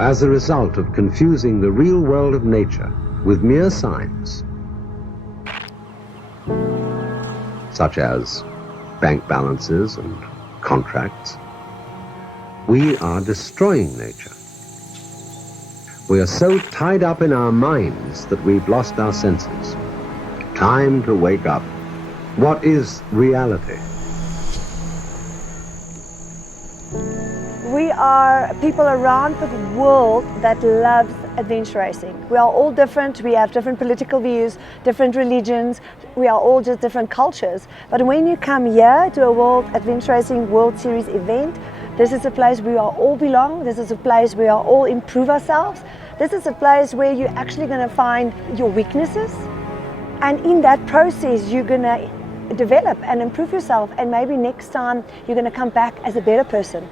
as a result of confusing the real world of nature with mere signs, such as bank balances and contracts, we are destroying nature. We are so tied up in our minds that we've lost our senses. Time to wake up. What is reality? We are people around the world that loves adventure racing. We are all different, we have different political views, different religions, we are all just different cultures. But when you come here to a World Adventure Racing World Series event, this is a place where we all belong, this is a place where we all improve ourselves, this is a place where you're actually going to find your weaknesses, and in that process you're going to develop and improve yourself, and maybe next time you're going to come back as a better person.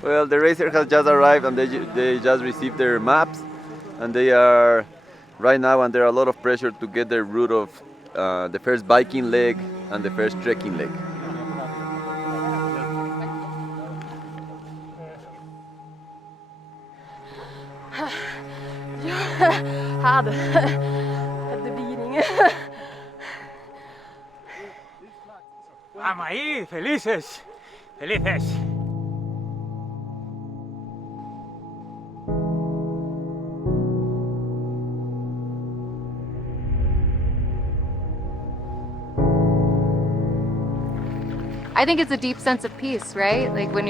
Well, the racer has just arrived and they just received their maps, and they are right now under a lot of pressure to get the route of the first biking leg and the first trekking leg. Hard at the beginning. Vamos ahí, felices, felices. I think it's a deep sense of peace, right? Like when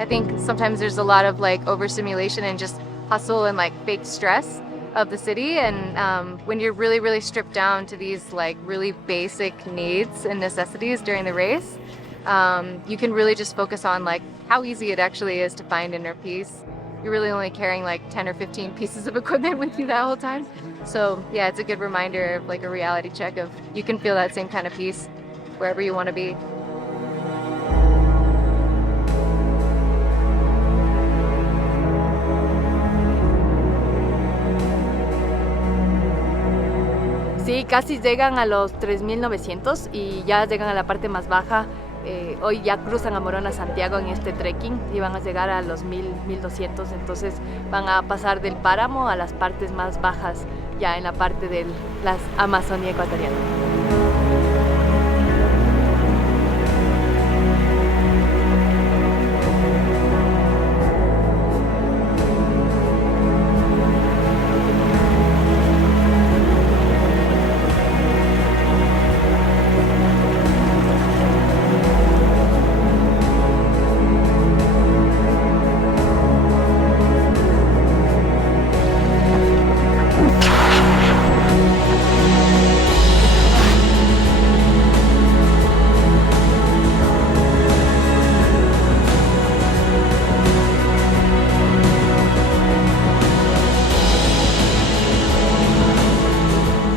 I think sometimes there's a lot of like overstimulation and just hustle and like fake stress of the city, and when you're really, really stripped down to these like really basic needs and necessities during the race, you can really just focus on like how easy it actually is to find inner peace. You're really only carrying like 10 or 15 pieces of equipment with you that whole time. So yeah, it's a good reminder of like a reality check of you can feel that same kind of peace wherever you want to be. Sí, casi llegan a los 3.900 y ya llegan a la parte más baja. Hoy ya cruzan a Morona Santiago en este trekking y van a llegar a los 1.200, entonces van a pasar del páramo a las partes más bajas, ya en la parte de la Amazonía ecuatoriana.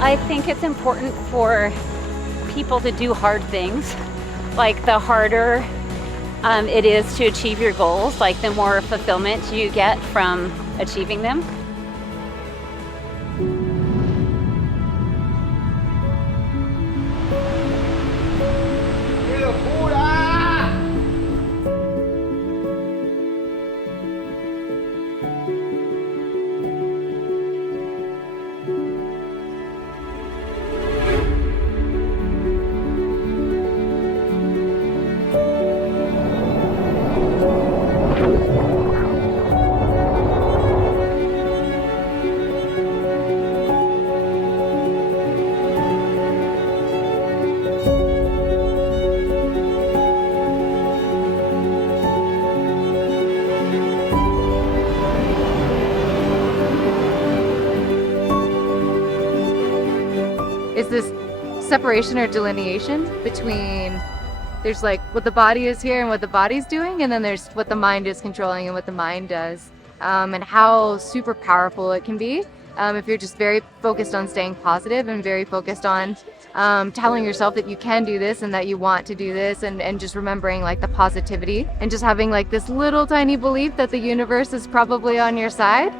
I think it's important for people to do hard things. Like the harder it is to achieve your goals, like the more fulfillment you get from achieving them. this separation or delineation between, there's like what the body is here and what the body's doing, and then there's what the mind is controlling and what the mind does, and how super powerful it can be if you're just very focused on staying positive and very focused on telling yourself that you can do this and that you want to do this, and just remembering like the positivity and just having like this little tiny belief that the universe is probably on your side.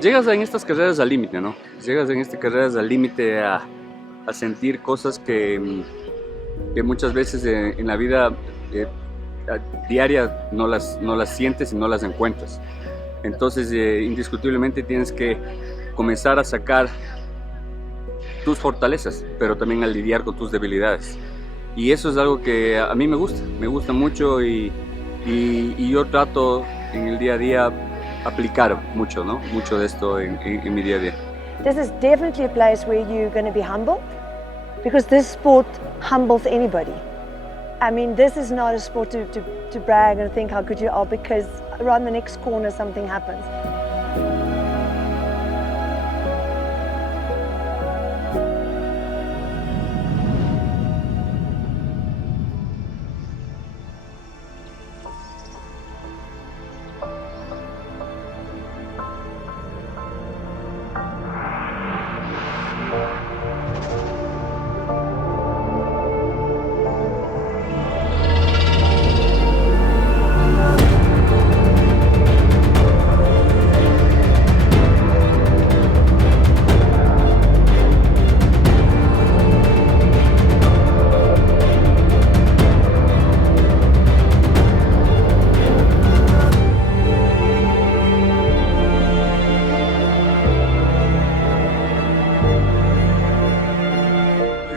Llegas en estas carreras al límite, ¿no? Llegas en estas carreras al límite a sentir cosas que muchas veces en la vida diaria no las sientes y no las encuentras. Entonces, indiscutiblemente tienes que comenzar a sacar tus fortalezas, pero también a lidiar con tus debilidades. Y eso es algo que a mí me gusta mucho, y yo trato en el día a día aplicar mucho, ¿no? Mucho de esto en mi día a día. This is definitely a place where you're going to be humble, because this sport humbles anybody. I mean, this is not a sport to brag and think how good you are, because around the next corner something happens.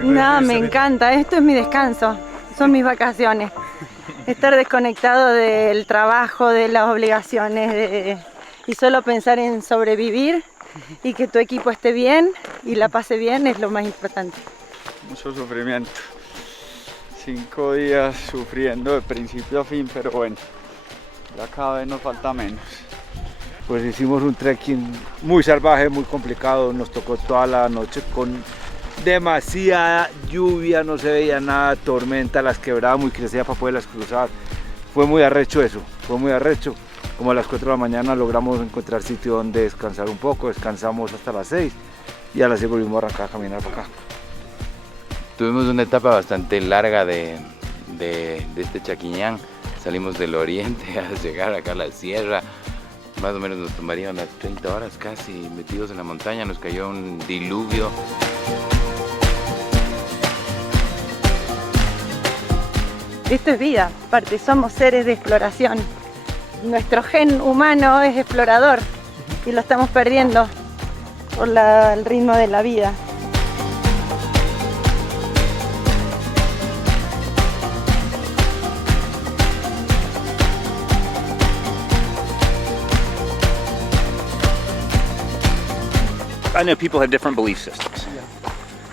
No, me encanta, esto es mi descanso, son mis vacaciones. Estar desconectado del trabajo, de las obligaciones, y solo pensar en sobrevivir y que tu equipo esté bien y la pase bien es lo más importante. Mucho sufrimiento, 5 días sufriendo de principio a fin, pero bueno, ya cada vez nos falta menos. Pues hicimos un trekking muy salvaje, muy complicado, nos tocó toda la noche con demasiada lluvia, no se veía nada, tormenta, las quebraba muy crecida para poderlas cruzar. Fue muy arrecho eso, fue muy arrecho. Como a las 4 de la mañana logramos encontrar sitio donde descansar un poco, descansamos hasta las 6 y a las 6 volvimos a arrancar a caminar para acá. Tuvimos una etapa bastante larga de este Chaquiñán. Salimos del oriente a llegar acá a la sierra. Más o menos nos tomaría unas 30 horas casi metidos en la montaña. Nos cayó un diluvio. Esto es vida, aparte somos seres de exploración. Nuestro gen humano es explorador y lo estamos perdiendo por el ritmo de la vida. I know people have different belief systems.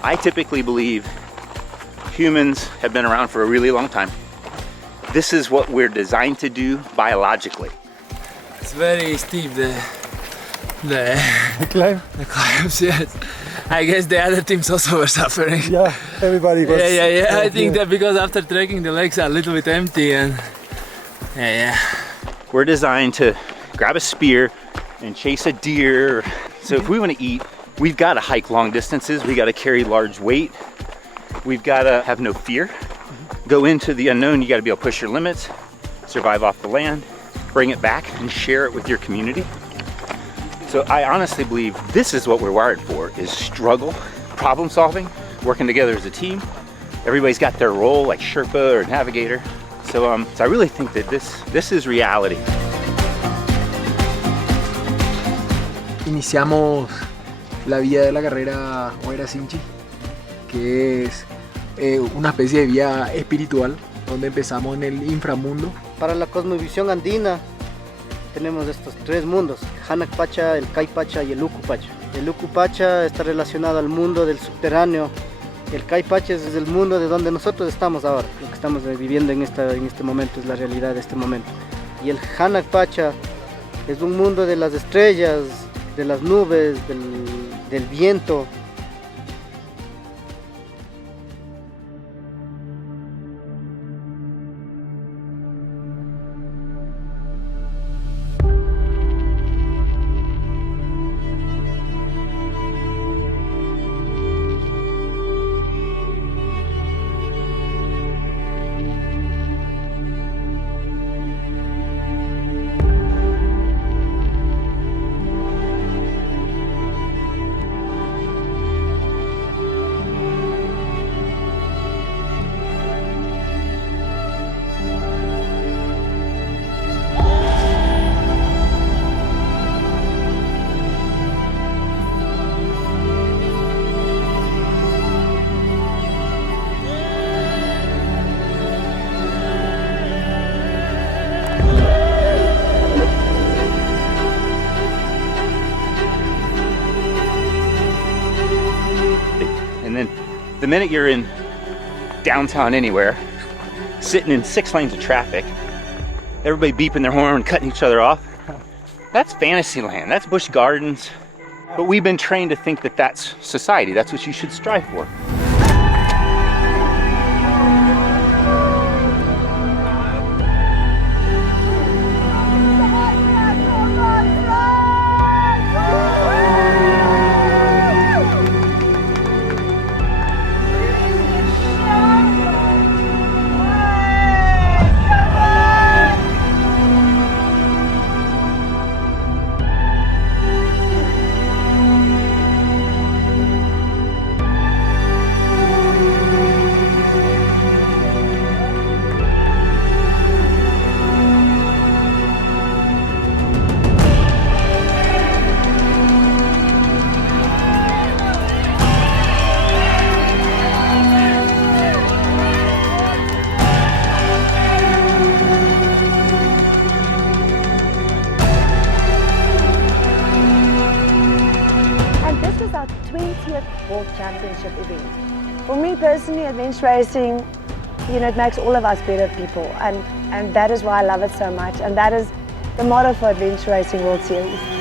I typically believe humans have been around for a really long time. This is what we're designed to do biologically. It's very steep, the climb? The climbs, yes. I guess the other teams also were suffering. Yeah, everybody was. Yeah. I think that because after trekking the legs are a little bit empty, and yeah. We're designed to grab a spear and chase a deer. So if we want to eat, we've got to hike long distances, we got to carry large weight, we've got to have no fear. Go into the unknown, you got to be able to push your limits, survive off the land, bring it back and share it with your community. So I honestly believe this is what we're wired for, is struggle, problem solving, working together as a team. Everybody's got their role, like Sherpa or navigator. So I really think that this is reality. Iniciamos la vía de la carrera HUAIRASINCHI, que es una especie de vía espiritual, donde empezamos en el inframundo. Para la cosmovisión andina tenemos estos 3 mundos: Hanak Pacha, el Kai Pacha y el Uku Pacha. El Uku Pacha está relacionado al mundo del subterráneo, El Caipaches es el mundo de donde nosotros estamos ahora, lo que estamos viviendo en este momento, es la realidad de este momento. Y el Hanak Pacha es un mundo de las estrellas, de las nubes, del viento. The minute you're in downtown anywhere, sitting in 6 lanes of traffic, everybody beeping their horn, cutting each other off, that's fantasy land, that's Busch Gardens. But we've been trained to think that that's society, that's what you should strive for. World Championship event. For me personally, adventure racing, it makes all of us better people, and that is why I love it so much, and that is the motto for Adventure Racing World Series.